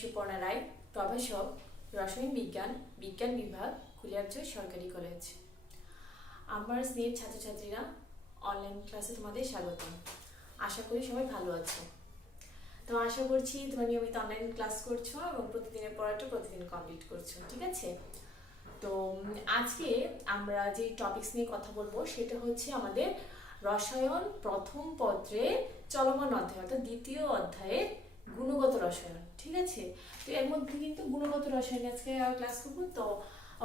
সুপর্ণা রায়, প্রভাষক, রসায়ন বিজ্ঞান, বিজ্ঞান বিভাগ, কুলিয়ারচর সরকারি কলেজ। আমার স্নেহের ছাত্রছাত্রীরা, অনলাইন ক্লাসে তোমাদের স্বাগত। আশা করি সবাই ভালো আছো। তো আশা করছি তোমরা নিয়মিত অনলাইন ক্লাস করছো এবং প্রতিদিনের পড়াটা প্রতিদিন কমপ্লিট করছো, ঠিক আছে? তো আজকে আমরা যে টপিকস নিয়ে কথা বলবো সেটা হচ্ছে আমাদের রসায়ন প্রথম পত্রের চলমান অধ্যায়, অর্থাৎ দ্বিতীয় অধ্যায়ের গুণগত রসায়ন, ঠিক আছে? তো এর মধ্যে কিন্তু গুণগত রসায়ন আজকে ক্লাস করবো। তো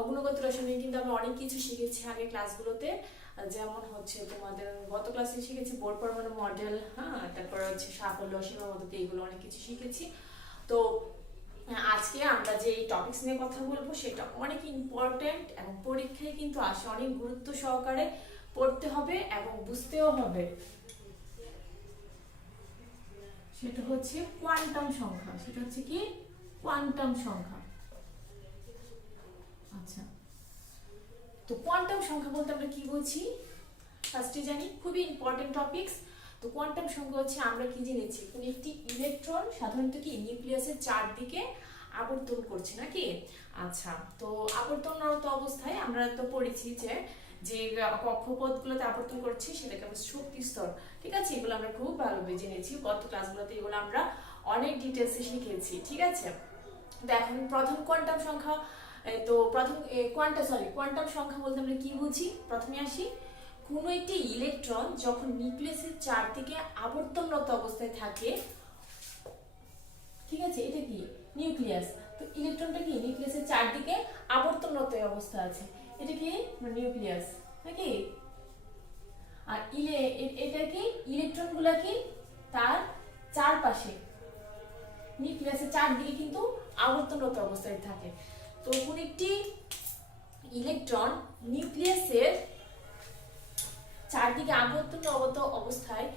গুণগত রসায়নে কিন্তু আমরা অনেক কিছু শিখেছি আগে ক্লাসগুলোতে, যেমন হচ্ছে তোমাদের গত ক্লাসে শিখেছি বোর পরমাণু মডেল, হ্যাঁ, তারপর হচ্ছে সাফল্য, সীমাবদ্ধতা, এগুলো অনেক কিছু শিখেছি। তো আজকে আমরা যে টপিকস নিয়ে কথা বলবো সেটা অনেক ইম্পর্টেন্ট এবং পরীক্ষায় কিন্তু আসে, অনেক গুরুত্ব সহকারে পড়তে হবে এবং বুঝতেও হবে। সেটা হচ্ছে কোয়ান্টাম সংখ্যা। সেটা হচ্ছে কি? কোয়ান্টাম সংখ্যা। আচ্ছা, তো কোয়ান্টাম সংখ্যা বলতে আমরা কি বলছি ফার্স্টে জানি, খুবই ইম্পর্টেন্ট টপিকস। তো কোয়ান্টাম সংখ্যা হচ্ছে আমরা কি জেনেছি, কোন একটি ইলেকট্রন সাধারণত কি নিউক্লিয়াসের চারদিকে আবর্তন করছে নাকি। আচ্ছা, তো আবর্তনরত অবস্থায় আমরা তো পড়েছি যে যে কক্ষপথগুলোতে আবর্তন করছে সেটাকে আমরা শক্তি স্তর, ঠিক আছে? এগুলো আমরা খুব ভালোভাবে জেনেছি গত ক্লাসগুলোতে, এগুলো আমরা অনেক ডিটেলসে শিখেছি, ঠিক আছে? তো এখন প্রথম কোয়ান্টাম সংখ্যা, তো প্রথম কোয়ান্টাম সংখ্যা বলতে আমরা কি বুঝি, প্রথমে আসি। কোনো একটি ইলেকট্রন যখন নিউক্লিয়াসের চারদিকে আবর্তনরত অবস্থায় থাকে, ঠিক আছে, এটা কি নিউক্লিয়াস। তো ইলেকট্রনটা কি নিউক্লিয়াসের চারদিকে আবর্তনরত অবস্থা আছে, এটা কি নিউক্লিয়াস নাকি। আর এটা কি ইলেকট্রনগুলো কি তার চারপাশে নিউক্লিয়াসের চারদিকে কিন্তু আবর্তনরত অবস্থায় থাকে। তো কোন একটি ইলেকট্রন নিউক্লিয়াসের চারদিকে আবর্তনরত অবস্থায়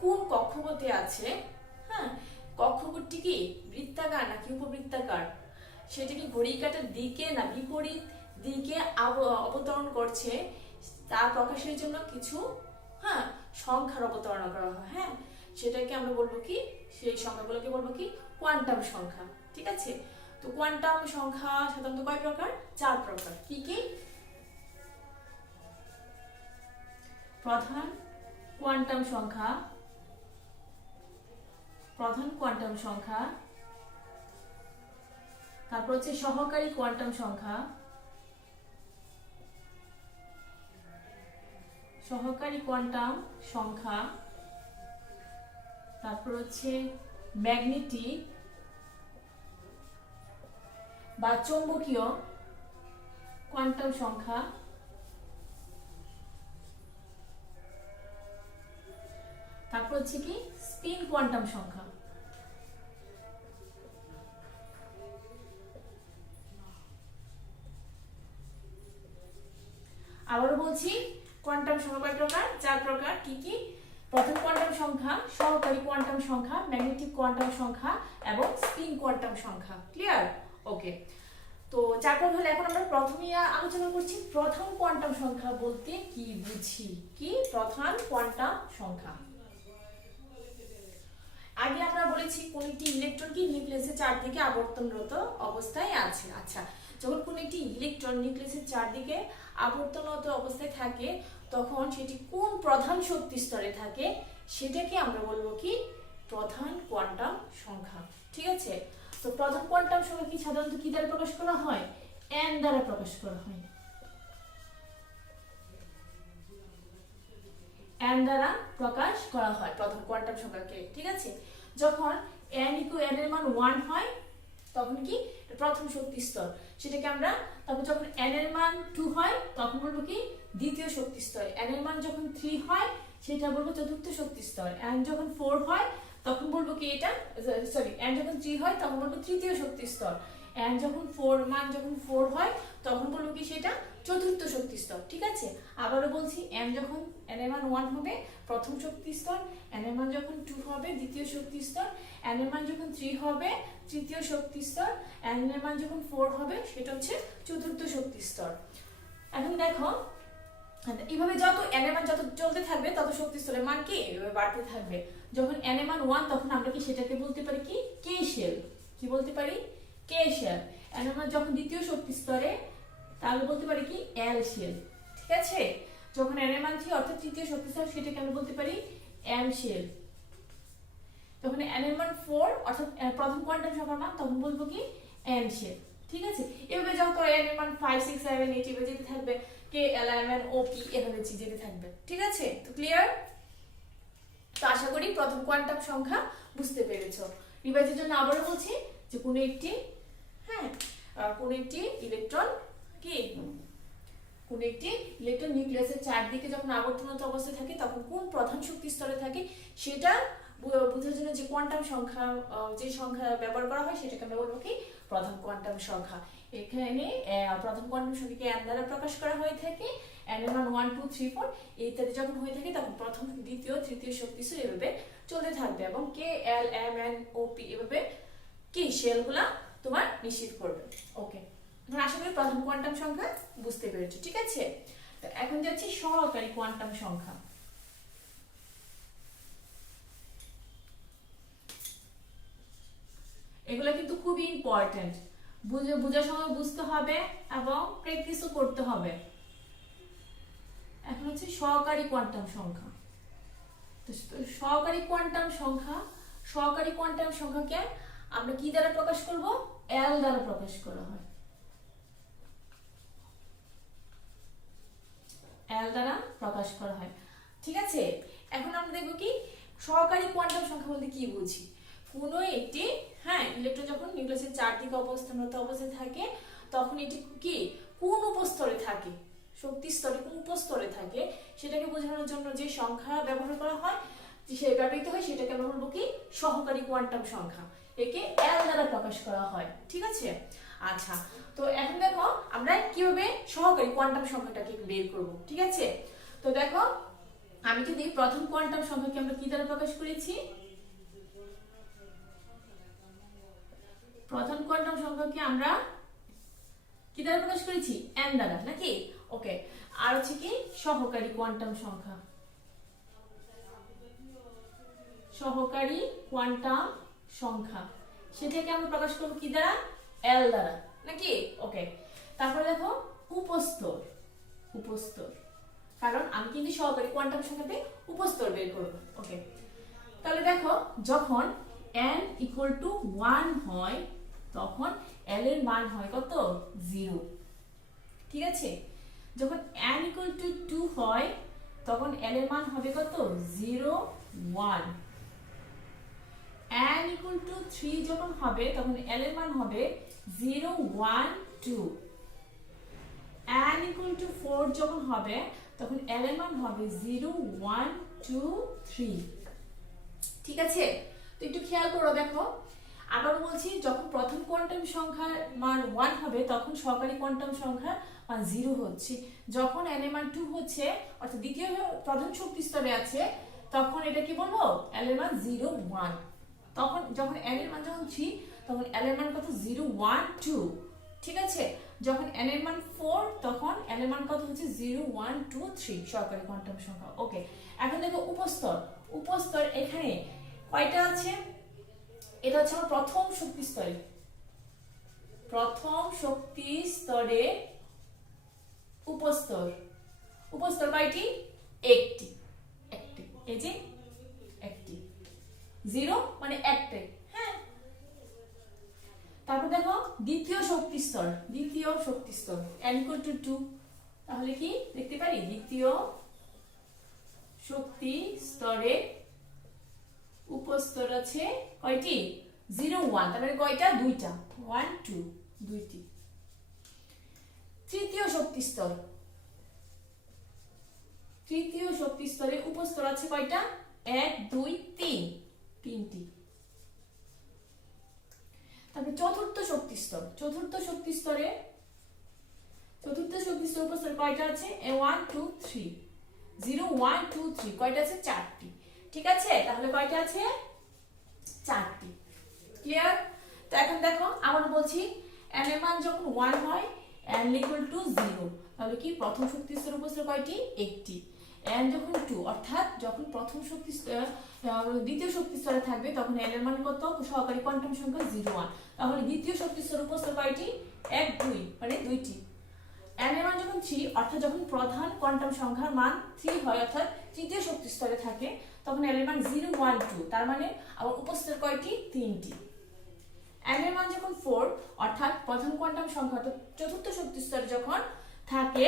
কোন কক্ষপথে আছে, হ্যাঁ, কক্ষপথটি কি বৃত্তাকার নাকি উপবৃত্তাকার, সেটা কি ঘড়ির কাঁটার দিকে না বিপরীত দিকে অবতরণ করছে, তা প্রকাশের জন্য কিছু, হ্যাঁ, সংখ্যার অবতারণা করা হয়, হ্যাঁ, সেটাকে আমরা বলবো কি, সেই সংখ্যাগুলোকে বলবো কি কোয়ান্টাম সংখ্যা, ঠিক আছে? তো কোয়ান্টাম সংখ্যা সাধারণত কয় প্রকার? 4 প্রকার। কি কি? প্রধান কোয়ান্টাম সংখ্যা, তারপর হচ্ছে সহকারী কোয়ান্টাম সংখ্যা, তারপর হচ্ছে ম্যাগনেটিক বা চৌম্বকীয় কোয়ান্টাম সংখ্যা, তারপর হচ্ছে কি স্পিন কোয়ান্টাম সংখ্যা। আবারও বলছি, কোয়ান্টাম সংখ্যা কয় প্রকার? 4 প্রকার। কি কি? প্রথম কোয়ান্টাম সংখ্যা, সহকারী কোয়ান্টাম সংখ্যা, ম্যাগনেটিক কোয়ান্টাম সংখ্যা এবং স্পিন কোয়ান্টাম সংখ্যা। ক্লিয়ার? ওকে। তো 4 প্রকার হলে এখন আমরা প্রথমেই আলোচনা করছি প্রথম কোয়ান্টাম সংখ্যা বলতে কি বুঝি। কি প্রধান কোয়ান্টাম সংখ্যা? আগে আমরা বলেছি কোন একটি ইলেকট্রন কি নিউক্লিয়াসের চারদিকে আবর্তনরত অবস্থায় আছে। আচ্ছা, যখন কোন একটি ইলেকট্রন নিউক্লিয়াসের চারদিকে আবর্তনরত অবস্থায় থাকে তখন সেটি কোন প্রধান শক্তি স্তরে থাকে সেটাকে আমরা বলবো কি প্রধান কোয়ান্টাম সংখ্যা, ঠিক আছে? তো প্রধান কোয়ান্টাম সংখ্যা কি সাধারণত কি দ্বারা প্রকাশ করা হয়? n দ্বারা প্রকাশ করা হয়। n দ্বারা প্রকাশ করা হয় প্রধান কোয়ান্টাম সংখ্যাকে, ঠিক আছে? যখন n এর মান 1 হয় তখন কি প্রথম শক্তি স্তর, সেটাকে আমরা, তারপর যখন n এর মান 2 হয় তখন বলবো কি দ্বিতীয় শক্তি স্তর, n এর মান যখন 3 হয় সেটা বলবো চতুর্থ শক্তি স্তর, n যখন 4 হয় তখন বলবো কি এটা, n যখন 3 হয় তখন বলবো তৃতীয় শক্তি স্তর, n যখন 4 হয় তখন বলবো কি সেটা চতুর্থ শক্তি স্তর, ঠিক আছে? আবারও বলছি, n এর মান 1 হবে প্রথম শক্তি স্তর, n এর মান যখন 2 হবে দ্বিতীয় শক্তি স্তর, n এর মান যখন 3 হবে তৃতীয় শক্তি স্তর, n এর মান যখন 4 হবে সেটা হচ্ছে চতুর্থ শক্তি স্তর। এখন দেখো, এইভাবে যত n এর মান যত চলতে থাকবে তত শক্তি স্তরের মান কি বাড়তে থাকবে। যখন n এর মান 1 তখন আমরা কি সেটাকে বলতে পারি কি কে শেল। কি বলতে পারি, কে শেল। এন এর মান যখন দ্বিতীয় শক্তি স্তরে তাহলে বলতে পারি কি এল শেল, ঠিক আছে। যখন এন এর মান 3 অর্থাৎ তৃতীয় শক্তি স্তর সেটাকে আমরা বলতে পারি এম শেল। যখন এন এর মান 4 অর্থাৎ প্রথম কোয়ান্টাম সংখ্যার মান তখন বলবো কি এন শেল, ঠিক আছে। এভাবে যখন এন এর মান 5 6 7 8 এভাবে যেতে থাকবে, K L M N O P এভাবে যেতে থাকবে, ঠিক আছে। তো ক্লিয়ার? তো আশা করি প্রথম কোয়ান্টাম সংখ্যা বুঝতে পেরেছো। রিভাইজের জন্য আবারও বলছি যে কোনো একটি কোনো একটি ইলেকট্রন নিউক্লিয়াসের চারদিকে যখন আবর্তনত অবস্থায় থাকে তখন কোন প্রধান শক্তি স্তরে থাকে সেটা বোঝার জন্য যে কোয়ান্টাম সংখ্যা যে সংখ্যা ব্যবহার করা হয় সেটাকে আমরা বলবো কি প্রধান কোয়ান্টাম সংখ্যা। এখানে প্রধান কোয়ান্টাম সংখ্যাকে n দ্বারা প্রকাশ করা হয়ে থাকে, n এর মান 1 2 3 4 ইত্যাদি যখন হয়ে থাকে তখন প্রথম দ্বিতীয় তৃতীয় শক্তি স্তর এভাবে চলতে থাকবে এবং K L M N O P এভাবে কি শেলগুলা তোমার নিশ্চিত করবে। ওকে, এখন আশা করি প্রথম কোয়ান্টাম সংখ্যা বুঝতে পেরেছো, ঠিক আছে। তো এখন যাচ্ছি সহকারী কোয়ান্টাম সংখ্যা। এগুলো কিন্তু খুবই ইম্পর্টেন্ট, বোঝার সময় বুঝতে হবে এবং প্র্যাকটিসও করতে হবে। এখন হচ্ছে সহকারী কোয়ান্টাম সংখ্যা। তো সহকারী কোয়ান্টাম সংখ্যাকে আমরা কি দ্বারা প্রকাশ করব, এল দ্বারা প্রকাশ করা হয়, এল দ্বারা প্রকাশ করা হয়, ঠিক আছে। এখন আমরা দেখব কি সহকারী কোয়ান্টাম সংখ্যা বলতে কি বুঝি। কোনো একটি ইলেকট্রন যখন নিউক্লিয়াসের চারদিকে অবস্থানরত অবস্থায় থাকে তখন এটি কি কোন উপস্তরে থাকে, শক্তি স্তরে কোন উপস্তরে থাকে সেটাকে বোঝানোর জন্য যে সংখ্যা ব্যবহার করা হয় ব্যবহৃত হয় সেটাকে আমরা বলবো কি সহকারী কোয়ান্টাম সংখ্যা। একে এল দ্বারা প্রকাশ করা হয়, ঠিক আছে। আচ্ছা, তো এখন দেখো আমরা কিভাবে সহকারী কোয়ান্টাম সংখ্যাটাকে বের করব, ঠিক আছে। তো দেখো আমি যদি প্রথম কোয়ান্টাম সংখ্যাকে আমরা কি দ্বারা প্রকাশ করেছি, প্রথম কোয়ান্টাম সংখ্যাকে আমরা কি দ্বারা প্রকাশ করেছি, n দ্বারা, নাকি? ওকে, আর হচ্ছে কি সহকারী কোয়ান্টাম সংখ্যা, সহকারী কোয়ান্টাম সংখ্যা সেটাকে আমরা প্রকাশ করব কি দ্বারা, l দ্বারা, নাকি? ওকে, তারপরে দেখো উপস্তর, কারণ আমি কিন্তু সহকারী কোয়ান্টাম সংখ্যাতে উপস্তর বের করব। ওকে, তাহলে দেখো যখন n = 1 হয় তখন l এর মান হয় কত, 0, ঠিক আছে। যখন n = 2 হয় তখন l এর মান হবে কত, 0 1। n = 3 যখন হবে তখন l এর মান হবে 0 1 2। n = 4 যখন হবে তখন l এর মান হবে 0 1 2 3, ঠিক আছে। তো একটু খেয়াল করো, দেখো আবার বলছি যখন প্রথম কোয়ান্টাম সংখ্যার মান 1 হবে তখন সহকারী কোয়ান্টাম সংখ্যার মান 0 হচ্ছে, যখন n এর মান 2 হচ্ছে অর্থাৎ দ্বিতীয় প্রধান শক্তি স্তরে আছে তখন এটা কি বলবো, l এর মান 0 1। তখন যখন n এর মান যখন 3 তখন l এর মান কত, 0 1 2, ঠিক আছে। যখন n এর মান 4 তখন l এর মান কত হচ্ছে 0 1 2 3, সহকারী কোয়ান্টাম সংখ্যা। ওকে, এখন দেখো উপস্তর এখানে কয়টা আছে, এটা হচ্ছে আমার প্রথম শক্তি স্তরে উপস্তর কয়টি, একটি, এই যে একটি, 0 মানে একটাই, হ্যাঁ। তারপর দেখো দ্বিতীয় শক্তি স্তর n = 2, তাহলে কি দেখতে পারি দ্বিতীয় শক্তি স্তরে উপস্তর আছে কয়টি, 0 1, তাহলে কয়টা, দুইটা, 1 2, দুইটি। তৃতীয় শক্তি স্তরে উপস্তর আছে কয়টা, 1 2 3, তিনটি। তারপর চতুর্থ শক্তি স্তরে উপস্তর কয়টা আছে, 1 2 3, 0 1 2 3, কয়টা আছে, চারটি, ঠিক আছে। তাহলে কয়টা আছে, চারটি, ক্লিয়ার। তো এখন দেখো আবার বলছি n এর মান যখন 1 হয় n = 0, তাহলে কি প্রথম শক্তি স্তরে উপস্তর কয়টি, একটি। n যখন 2 অর্থাৎ যখন প্রথম শক্তি দ্বিতীয় শক্তি স্তরে থাকবে তখন n এর মান কত সহকারী কোয়ান্টাম সংখ্যা 0 1 তাহলে দ্বিতীয় শক্তি স্তরে উপস্থিত কয়টি 1 2 মানে দুইটি n এর মান যখন 3 অর্থাৎ যখন প্রধান কোয়ান্টাম সংখ্যার মান 3 হয় অর্থাৎ তৃতীয় শক্তি স্তরে থাকে তখন n এর মান 0 1 2 তার মানে আবার উপস্থিত কয়টি তিনটি n এর মান যখন 4 অর্থাৎ প্রথম কোয়ান্টাম সংখ্যা অর্থাৎ চতুর্থ শক্তি স্তরে যখন থাকে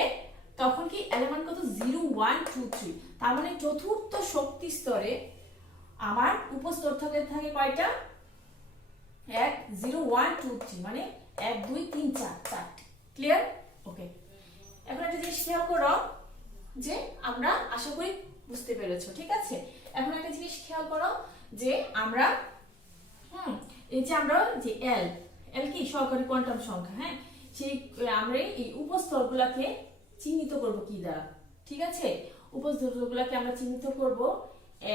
তখন কি n এর মান কত 0 1 2 3 তার মানে চতুর্থ শক্তি স্তরে আমার উপস্থিত থাকে কয়টা 1 0 1 2 3 মানে 1 2 3 4 চারটি ক্লিয়ার ওকে এখন একটা জিনিস খেয়াল করো যে আমরা আশা করি বুঝতে পেরেছো ঠিক আছে এখন একটা জিনিস খেয়াল করো যে আমরা এই যে আমরা যে এল কি সহকারী কোয়ান্টাম সংখ্যা হ্যাঁ সেই আমরা এই উপস্তরগুলোকে চিহ্নিত করব কি দ্বারা ঠিক আছে উপস্তরগুলোকে আমরা চিহ্নিত করব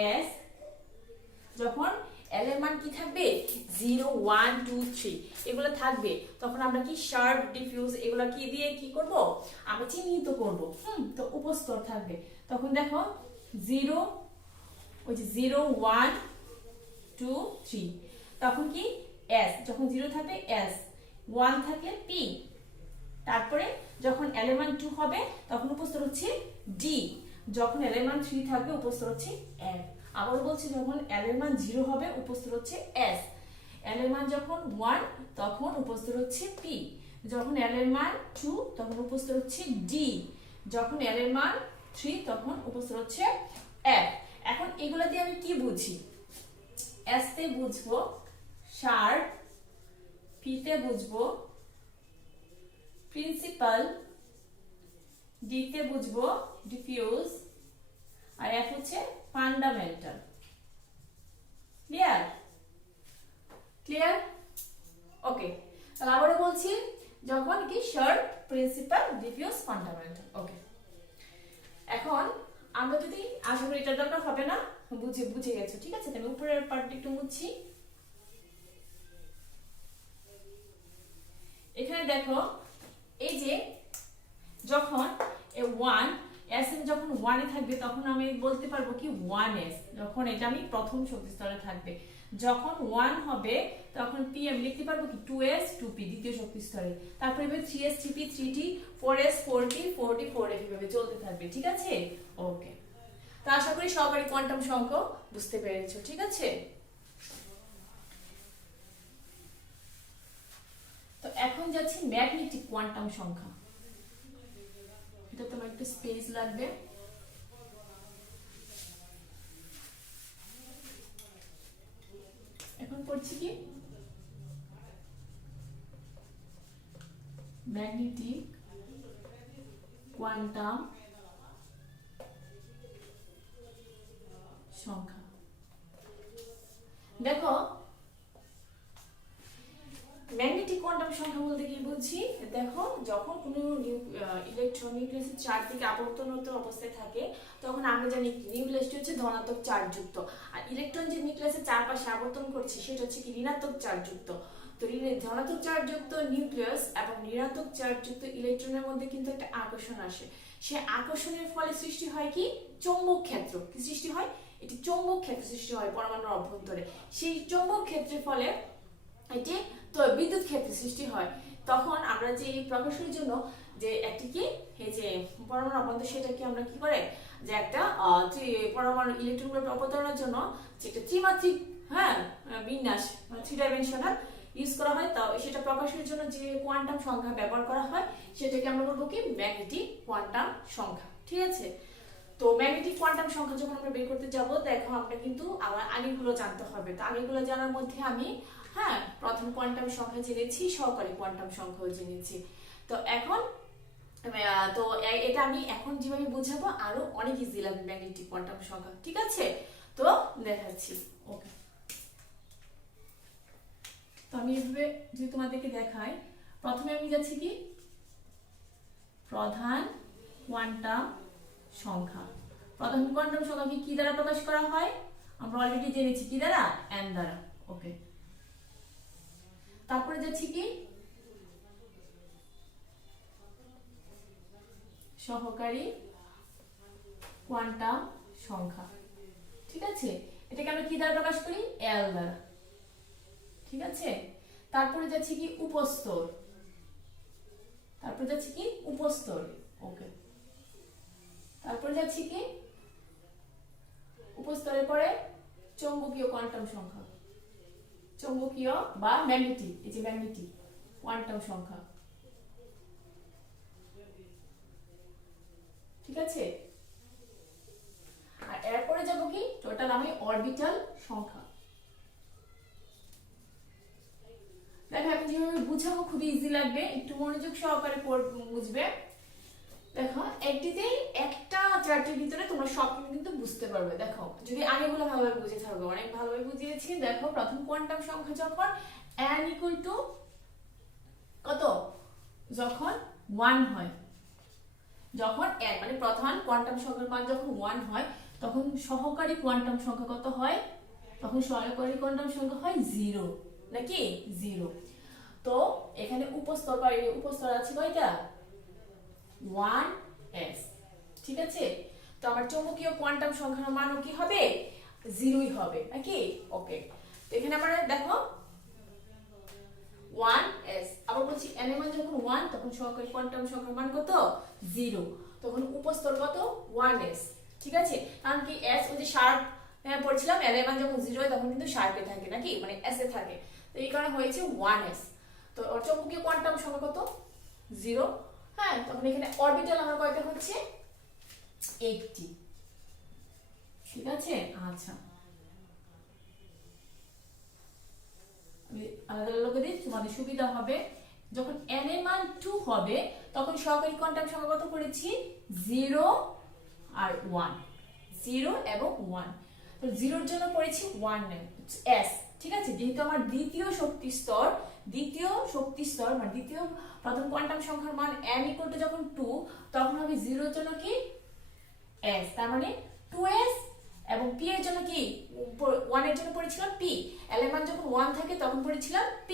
এস যখন এল এর মান কি থাকবে 0 1 2 3 এগুলো থাকবে তখন আমরা কি শার্প ডিফিউজ এগুলো কি দিয়ে কি করব আমরা চিহ্নিত করব তো উপস্তর থাকবে তখন দেখো 0 ওই যে 0 1 2 3 তখন কি s যখন 0 থাকবে s 1 থাকলে p তারপরে যখন l এর মান 2 হবে তখন উপস্তর হচ্ছে d যখন l এর মান 3 থাকবে উপস্তর হচ্ছে f আবার বলছি যখন l এর মান 0 হবে উপস্তর হচ্ছে s l এর মান যখন 1 তখন উপস্তর হচ্ছে p যখন l এর মান 2 তখন উপস্তর হচ্ছে d যখন l এর মান 3 তখন উপস্তর হচ্ছে f এখন এগুলা দিয়ে আমি কি বুঝি s তে বুঝবো শার্প p তে বুঝবো প্রিন্সিপাল d তে বুঝবো ডিফিউজ আর f হচ্ছে ফান্ডামেন্টাল ক্লিয়ার ওকে তাহলে আবারো বলছি যখন কি শার্প প্রিন্সিপাল ডিফিউজ ফান্ডামেন্টাল ওকে এখন আমরা যদি আশা করি এটা দরকার হবে না বুঝে গেছো ঠিক আছে আমি উপরের পার্টটা একটু মুছি এখানে দেখো এই যে যখন 1 s যখন 1 এ থাকবে তখন আমি বলতে পারবো কি 1s যখন এটা আমি প্রথম শক্তি স্তরে থাকবে যখন 1 হবে তখন p আমি লিখতে পারবো কি 2s 2p দ্বিতীয় শক্তি স্তরে তারপর হবে 3s 3p 3t 4s 4t 4t 4f এভাবে চলতে থাকবে ঠিক আছে ওকে তো আশা করি সহকারী কোয়ান্টাম সংখ্যা বুঝতে পেরেছো ঠিক আছে তো এখন যাচ্ছি ম্যাগনেটিক কোয়ান্টাম সংখ্যা এটা তোমার একটু স্পেস লাগবে এখন পড়ছি কি ম্যাগনেটিক কোয়ান্টাম সংখ্যা দেখো ম্যাগনেটিক কোয়ান্টাম সংখ্যা বলতে কি বুঝছি দেখো যখন কোনো ইলেকট্রন নিউক্লিয়াসের চারদিকে আবর্তনরত অবস্থায় থাকে তখন আমরা জানি নিউক্লিয়াসটি হচ্ছে ধনাত্মক চার্জযুক্ত আর ইলেকট্রন যে নিউক্লিয়াসের চারপাশে আবর্তন করছে সেটা হচ্ছে কি ঋণাত্মক চার্জযুক্ত তো ধনাত্মক চার্জযুক্ত নিউক্লিয়াস এবং ঋণাত্মক চার্জযুক্ত ইলেকট্রনের মধ্যে কিন্তু একটা আকর্ষণ আসে সেই আকর্ষণের ফলে সৃষ্টি হয় কি চৌম্বক ক্ষেত্র কি সৃষ্টি হয় এটি চৌম্বক ক্ষেত্র সৃষ্টি হয় পরমাণুর অভ্যন্তরে সেই চৌম্বক ক্ষেত্রের ফলে এটি তো বিদ্যুৎ ক্ষেত্র সৃষ্টি হয় তখন আমরা যে প্রকাশের জন্য যে একটি কি এই যে পরমাণু অভ্যন্তর সেটাকে আমরা কি করে যে একটা পরমাণু ইলেকট্রনগুলো অবতরণের জন্য যে একটা ত্রিমাত্রিক বিন্যাস 3 ডাইমেনশনাল ইউজ করা হয় তো সেটা প্রকাশের জন্য যে কোয়ান্টাম সংখ্যা ব্যবহার করা হয় সেটাকে আমরা বলবো কি ম্যাগনেটিক কোয়ান্টাম সংখ্যা ঠিক আছে তো ম্যাগনেটিক কোয়ান্টাম সংখ্যা যখন আমরা বের করতে যাব দেখো আমরা কিন্তু আবার আগেগুলো জানতে হবে তো আগেগুলো জানার মধ্যে আমি প্রথম কোয়ান্টাম সংখ্যা জেনেছি সহকারী কোয়ান্টাম সংখ্যাও জেনেছি তো এখন তো এটা আমি এখন যেভাবে বোঝাবো আরো অনেক ইজি লাগবে ম্যাগনেটিক কোয়ান্টাম সংখ্যা ঠিক আছে তো দেখাচ্ছি ওকে তো আমি এভাবে যদি তোমাদেরকে দেখাই প্রথমে আমি যাচ্ছি কি প্রধান কোয়ান্টাম সংখ্যা প্রধান কোয়ান্টাম সংখ্যাকে কি দ্বারা প্রকাশ করা হয় আমরা অলরেডি জেনেছি কি দ্বারা n দ্বারা ওকে তারপরে যাচ্ছি কি সহকারী কোয়ান্টাম সংখ্যা। ঠিক আছে, এটাকে আমরা কি দ্বারা প্রকাশ করি? এল দ্বারা। ঠিক আছে, তারপরে যাচ্ছে কি উপস্তর, তারপরে যাচ্ছে কি উপস্তর। ওকে, তারপরে যাচ্ছে কি উপস্তরের পরে চৌম্বকীয় কোয়ান্টাম সংখ্যা, চৌম্বকীয় বা ম্যাগনেটিক, এই যে ম্যাগনেটিক কোয়ান্টাম সংখ্যা। ঠিক আছে, আর এরপরে যাব কি টোটাল আমি অরবিটাল সংখ্যা। দেখো আমি যেভাবে বুঝাবো খুব ইজি লাগবে, একটু মনোযোগ সহকারে বুঝবে। দেখো একটিতেই একটা চার্টের ভিতরে তোমরা সব কিন্তু বুঝতে পারবে। দেখো যদি আগেগুলো ভালোভাবে বুঝে থাকবে, অনেক ভালোভাবে বুঝিয়েছি। দেখো প্রথম কোয়ান্টাম সংখ্যা যখন n ইকুয়াল টু কত, যখন 1 হয়, যখন n মানে প্রধান কোয়ান্টাম সংখ্যার মান যখন 1 হয় তখন সহকারী কোয়ান্টাম সংখ্যা কত হয়? তখন সহকারী কোয়ান্টাম সংখ্যা হয় 0, নাকি 0। তো এখানে উপস্তর আছে কয়টা? 1s। ঠিক আছে, তো আমার চৌম্বকীয় কোয়ান্টাম সংখ্যার মানও কি হবে? 0ই হবে, নাকি? ওকে, তো এখানে আমরা দেখো 1s, আবার বলছি n এর মান যখন 1 তখন সহকারী কোয়ান্টাম সংখ্যার মান কত? 0, তখন উপস্তর কত? 1s। ঠিক আছে, কারণ কি s ওই যে শার্প পড়ছিলাম, n এর মান যখন 0 হয় তখন কিন্তু শার্পে থাকে, নাকি মানে s এ থাকে, তো এই কারণে হয়েছে 1s। তো চৌম্বকীয় কোয়ান্টাম সংখ্যা কত? 0। হ্যাঁ, তখন এখানে অরবিটাল আমার কয়টা হচ্ছে? 80। ঠিক আছে, আচ্ছা আমি আলাদা আলাদা দিই তোমাদের সুবিধা হবে। যখন n এর মান 2 হবে তখন সহকারী কোয়ান্টাম সংখ্যা কত করেছি? 0 আর 1, 0 এবং 1। তো 0 এর জন্য পড়েছি 1s। ঠিক আছে, যেহেতু আমার দ্বিতীয় শক্তি স্তর মানে দ্বিতীয় প্রথম কোয়ান্টাম সংখ্যার মান n ইকুয়াল টু যখন 2 তখন হবে 0 এর জন্য কি s, তার মানে 2s। এবং p এর জন্য কি 1 এর জন্য পড়েছিলাম p, l এর মান যখন 1 থাকে তখন পড়েছিলাম p,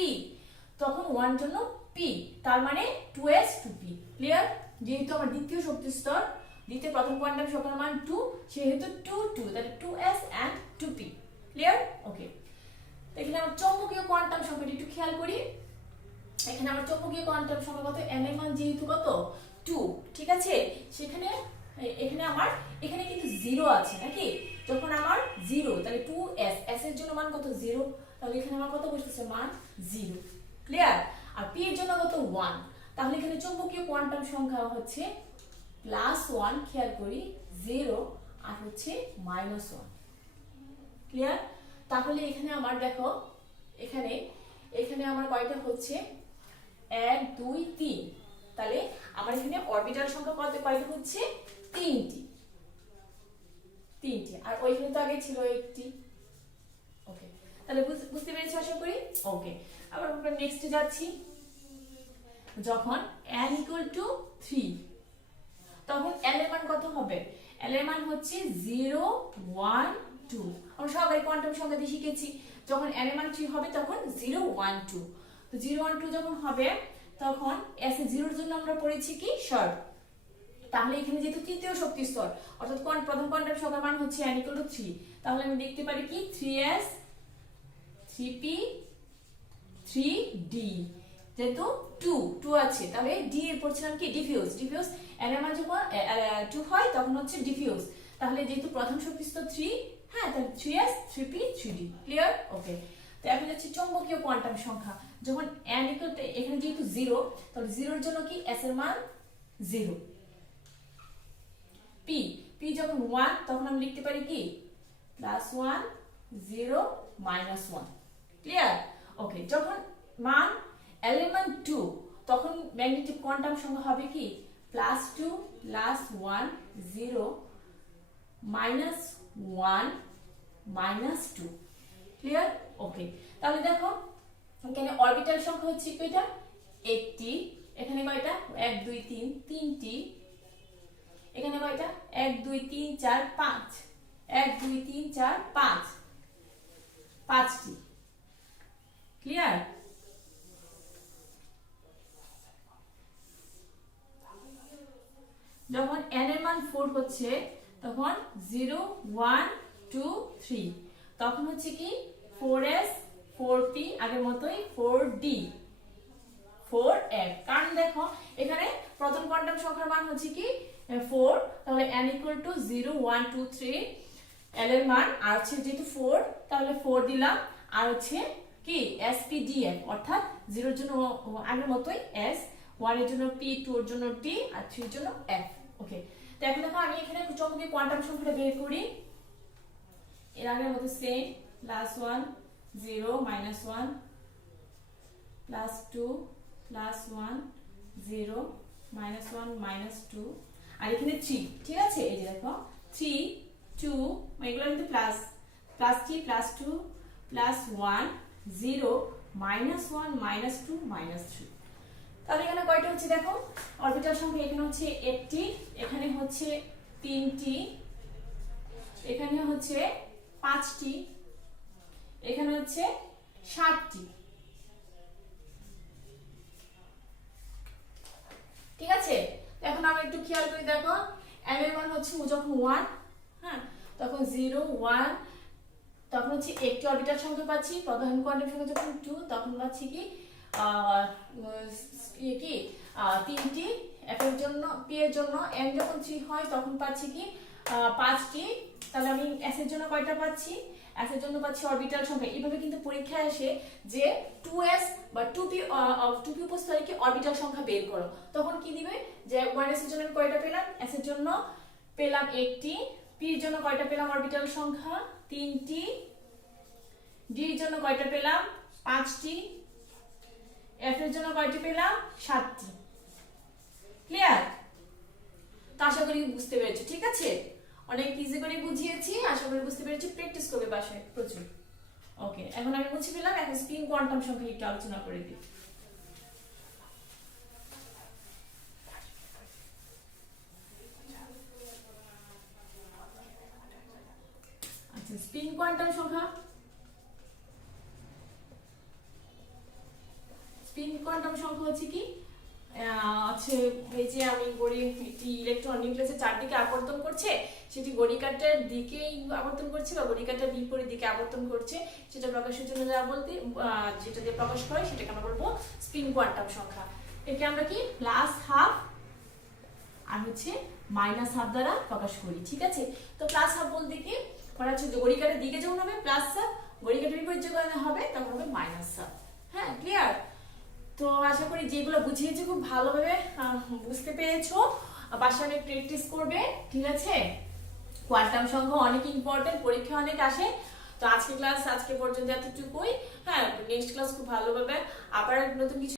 তখন 1 এর জন্য p, তার মানে 2s 2p। ক্লিয়ার? যেহেতু আমার দ্বিতীয় শক্তি স্তর, দ্বিতীয় প্রথম কোয়ান্টাম সংখ্যার মান 2, সেহেতু 2 2, তাহলে 2s and 2p। ক্লিয়ার? ওকে, এখানে আমার চৌম্বকীয় কোয়ান্টাম সংখ্যাটি একটু খেয়াল করি। এখানে আমার চৌম্বকীয় কোয়ান্টাম সংখ্যা কত? n এর মান যেহেতু কত 2, ঠিক আছে, সেখানে এখানে আমার এখানে কিন্তু 0 আছে, নাকি? যখন আমার 0 তাহলে 2s, s এর জন্য মান কত? 0, তাহলে এখানে আমার কত বসতেছে? মান 0। ক্লিয়ার? আর p এর জন্য কত? 1, তাহলে এখানে চৌম্বকীয় কোয়ান্টাম সংখ্যা হচ্ছে +1, খেয়াল করি 0 আর হচ্ছে -1। ক্লিয়ার? তাহলে এখানে আমার দেখো এখানে আমার কয়টা হচ্ছে? 1 2 3, তাহলে আমার এখানে অরবিটাল সংখ্যা কয়টা হচ্ছে? 3টি, আর ওইখানে তো আগে ছিল 1টি। ওকে, তাহলে বুঝতে পেরেছি আশা করি। ওকে, আবার আমরা নেক্সটে যাচ্ছি। যখন n ইকুয়াল টু 3 তখন l এর মান কত হবে? l এর মান হচ্ছে 0 1 2। আমরা সবাই কোয়ান্টাম সংখ্যা দিয়ে শিখেছি, যখন n এর মান 3 হবে তখন 0 1 2। তো 0 1 2 যখন হবে তখন s এর 0 এর জন্য আমরা পড়েছি কি শর্ট। তাহলে এখানে যেহেতু তৃতীয় শক্তি স্তর অর্থাৎ প্রথম কোয়ান্টাম সংখ্যার মান হচ্ছে n ইকুয়াল টু 3, তাহলে আমি দেখতে পারি কি 3s 3p 3d। যেহেতু 2 আছে তাহলে d এর পড়ছিলাম কি ডিফিউজ, n এর মান যখন 2 হয় তখন হচ্ছে ডিফিউজ, তাহলে যেহেতু প্রথম শক্তি স্তর 3, হ্যাঁ, তাহলে 3s 3p 3d। ক্লিয়ার? ওকে, তো এখন যাচ্ছে চৌম্বকীয় কোয়ান্টাম সংখ্যা। যখন n ইকুয়াল টু এখানে যেহেতু 0, তাহলে 0 এর জন্য কি s এর মান 0। p যখন 1 তখন আমি লিখতে পারি কি +1 0 -1। ক্লিয়ার? ওকে, যখন মান l এর মান 2 তখন ম্যাগনেটিক কোয়ান্টাম সংখ্যা হবে কি +2 +1 0 -1 -2। ক্লিয়ার? ওকে, তাহলে দেখো এখানে অরবিটাল সংখ্যা হচ্ছে কয়টা? 1টি। এখানে কয়টা? 1 2 3 3টি। এখানে কয়টা? 1 2 3 4 5, 1 2 3 4 5, 5টি। ক্লিয়ার? যখন n এর মান 4 হচ্ছে তখন 0 1 2 3, তখন হচ্ছে কি 4s 4p আগের মতোই 4d 4f। কারণ দেখো এখানে প্রথম কোয়ান্টাম সংখ্যার মান হচ্ছে কি 4, তাহলে n equal to 0 1 2 3 l এর মান, আর হচ্ছে যেহেতু 4 তাহলে 4 দিলাম, আর হচ্ছে কি spdf অর্থাৎ 0 এর জন্য আগের মতোই s, 1 এর জন্য p, 2 এর জন্য t, আর 3 এর জন্য f। ওকে, তো এখন দেখো আমি এখানে চমকে কোয়ান্টাম সংখ্যাটা বের করি। এর আগের মতো সেম +1 0 -1 +2 +1 0 -1 -2, আর এখানে 3, ঠিক আছে? এই যে দেখো 3 2, এগুলো কিন্তু প্লাস +3 +2 +1 0 -1 -2 -3। তাহলে এখানে কয়টা হচ্ছে দেখো অরবিটাল সংখ্যা, এখানে হচ্ছে 1টি, এখানে হচ্ছে 3টি, এখানে হচ্ছে 5টি, এখানে হচ্ছে 7টি, ঠিক আছে? এখন আমরা একটু খেয়াল করি, দেখো m এর মান হচ্ছে যখন 1, হ্যাঁ, তখন 0 1, তখন হচ্ছে একটি অরবিটাল সংখ্যা পাচ্ছি, প্রধান কোয়ান্টাম সংখ্যা যখন 2 তখন পাচ্ছি কি কি 3টি, f এর জন্য p এর জন্য n যখন 3 হয় তখন পাচ্ছি কি 5টি, তাহলে আমি s এর জন্য কয়টা পাচ্ছি, s এর জন্য পাচ্ছি অরবিটাল সংখ্যা। এইভাবে কিন্তু পরীক্ষায় আসে যে 2s বা 2p উপস্থিত কি অরবিটাল সংখ্যা বের করো, তখন কি দিবে যে 1s এর জন্য আমি কয়টা পেলাম, s এর জন্য পেলাম 1টি, p এর জন্য কয়টা পেলাম অরবিটাল সংখ্যা 3টি, d এর জন্য কয়টা পেলাম 5টি, f এর জন্য কয়টি পেলাম 7টি। ক্লিয়ার? তো আশা করি বুঝতে পেরেছো, ঠিক আছে? অনেক ইজি করে বুঝিয়েছি, আশা করি বুঝতে পেরেছি, প্র্যাকটিস করবে বাসায় প্রচুর। ওকে, এখন আমি মুছে ফেললাম, এখন স্পিন কোয়ান্টাম সংখ্যা একটু আলোচনা করে দিই। আচ্ছা, স্পিন কোয়ান্টাম সংখ্যা, স্পিন কোয়ান্টাম সংখ্যা হচ্ছে কি আছে, এই যে আমি ঘড়ি একটি ইলেকট্রন নিউক্লিয়াসের চারদিকে আবর্তন করছে, সেটি ঘড়িকাঁটার দিকেই আবর্তন করছে বা ঘড়িকাঁটার বিপরীত দিকে আবর্তন করছে, সেটা প্রকাশের জন্য যা বলতে যেটা দিয়ে প্রকাশ করে সেটাকে আমরা বলবো স্পিন কোয়ান্টাম সংখ্যা। একে আমরা কি +12 আর হচ্ছে -12 দ্বারা প্রকাশ করি, ঠিক আছে? তো +12 বলতে কি মানে হচ্ছে ঘড়িকাঁটার দিকে যখন হবে +12, ঘড়িকাঁটার বিপরীত যখন হবে তখন হবে -12। হ্যাঁ, ক্লিয়ার? তো আশা করি যেগুলো বুঝিয়েছি খুব ভালোভাবে বুঝতে পেরেছো, বাসায় অনেক প্র্যাকটিস করবে, ঠিক আছে? কোয়ান্টাম সংখ্যা অনেক ইম্পর্টেন্ট, পরীক্ষা অনেক আসে। তো আজকে ক্লাস আজকে পর্যন্ত এতটুকুই, হ্যাঁ, নেক্সট ক্লাস খুব ভালোভাবে আবার নতুন কিছু